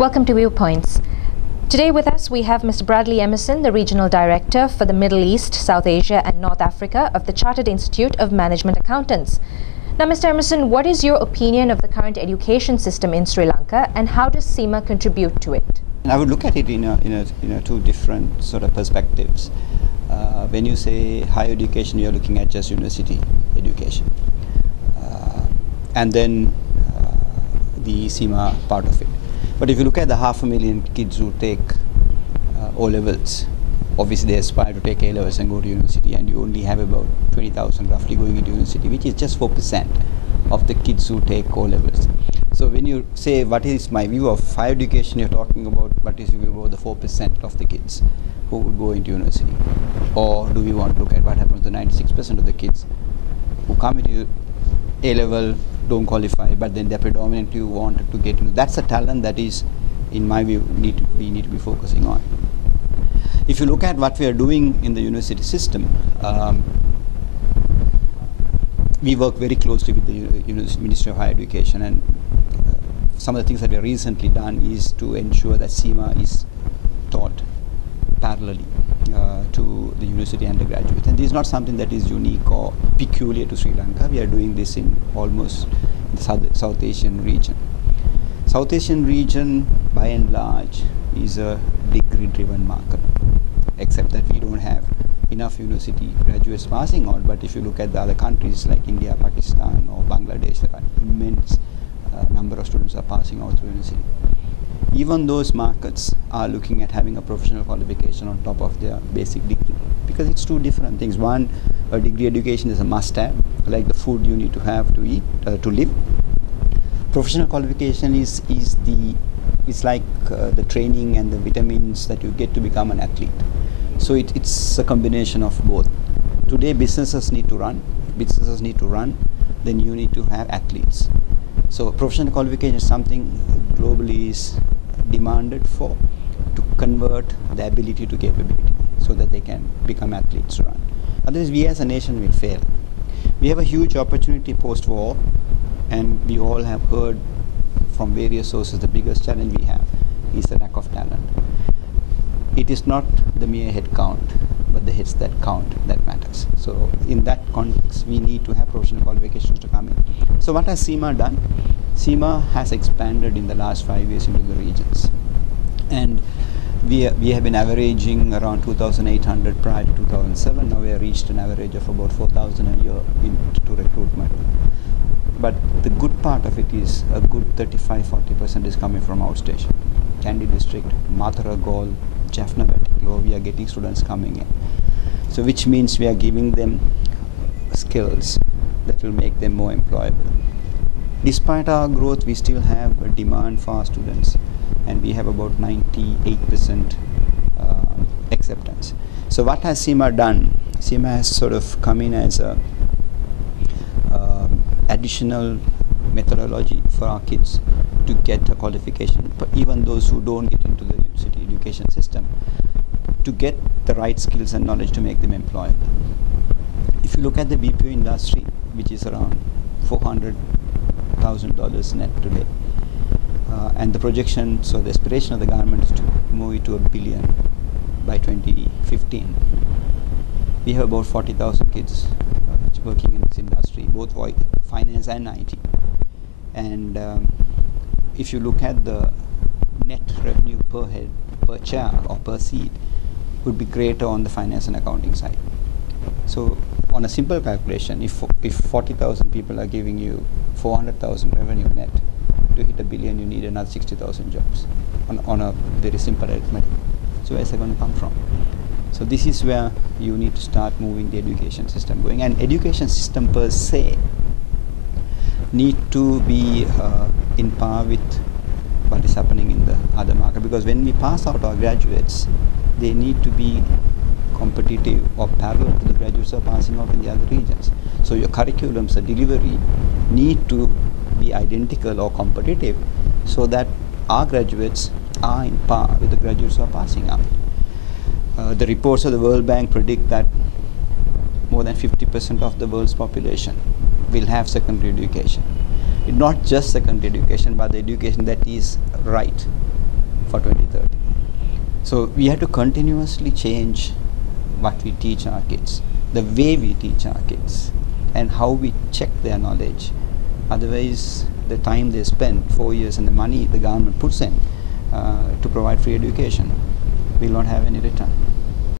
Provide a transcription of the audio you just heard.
Welcome to Viewpoints. Today with us we have Mr. Bradley Emerson, the Regional Director for the Middle East, South Asia and North Africa of the Chartered Institute of Management Accountants. Now, Mr. Emerson, what is your opinion of the current education system in Sri Lanka and how does CIMA contribute to it? I would look at it in two different sort of perspectives. When you say higher education, you are looking at just university education, and then the CIMA part of it. But if you look at the 500,000 kids who take O-levels, obviously they aspire to take A-levels and go to university, and you only have about 20,000 roughly going into university, which is just 4% of the kids who take O-levels. So when you say what is my view of higher education, you're talking about what is your view about the 4% of the kids who would go into university, or do we want to look at what happens to 96% of the kids who come into A-level, don't qualify, but then they predominantly wanted to get into. That's a talent that is, in my view, we need to be focusing on. If you look at what we are doing in the university system, we work very closely with the Ministry of Higher Education, and some of the things that we have recently done is to ensure that CIMA is taught parallelly to the university undergraduates. And this is not something that is unique or peculiar to Sri Lanka. We are doing this in almost the South Asian region. South Asian region, by and large, is a degree-driven market, except that we don't have enough university graduates passing out. But if you look at the other countries like India, Pakistan, or Bangladesh, there are immense number of students are passing out through university. Even those markets are looking at having a professional qualification on top of their basic degree, because it's two different things. One, a degree education is a must-have, like the food you need to have to eat, to live. Professional qualification is like the training and the vitamins that you get to become an athlete. So it's a combination of both. Today businesses need to run. Businesses need to run, then you need to have athletes. So professional qualification is something globally is demanded for, to convert the ability to capability so that they can become athletes to run. Otherwise we as a nation will fail. We have a huge opportunity post-war, and we all have heard from various sources the biggest challenge we have is the lack of talent. It is not the mere head count, but the heads that count that matters. So in that context, we need to have professional qualifications to come in. So what has CIMA done? CIMA has expanded in the last 5 years into the regions. And we have been averaging around 2,800 prior to 2007. Now we have reached an average of about 4,000 a year into recruitment. But the good part of it is a good 35–40% is coming from outstation. Kandy district, Mathura Gaul, Jaffna Batticaloa, we are getting students coming in. So which means we are giving them skills that will make them more employable. Despite our growth, we still have a demand for our students, and we have about 98% acceptance. So what has CIMA done? CIMA has sort of come in as a additional methodology for our kids to get a qualification, but even those who don't get into the university education system, to get the right skills and knowledge to make them employable. If you look at the BPO industry, which is around $400,000 net today, and the projection, so the aspiration of the government is to move it to $1 billion by 2015. We have about 40,000 kids working in this industry, both finance and IT. And if you look at the net revenue per head, per chair or per seat, would be greater on the finance and accounting side. So on a simple calculation, if 40,000 people are giving you 400,000 revenue net, to hit $1 billion you need another 60,000 jobs on a very simple arithmetic. So where's it going to come from? So this is where you need to start moving the education system going, and education system per se need to be in par with what is happening in the other market, because when we pass out our graduates, they need to be competitive or parallel to the graduates who are passing out in the other regions. So your curriculums, the delivery need to be identical or competitive so that our graduates are in par with the graduates who are passing out. The reports of the World Bank predict that more than 50% of the world's population will have secondary education. Not just secondary education, but the education that is right for 2030. So we have to continuously change what we teach our kids, the way we teach our kids, and how we check their knowledge. Otherwise, the time they spend, 4 years, and the money the government puts in to provide free education will not have any return.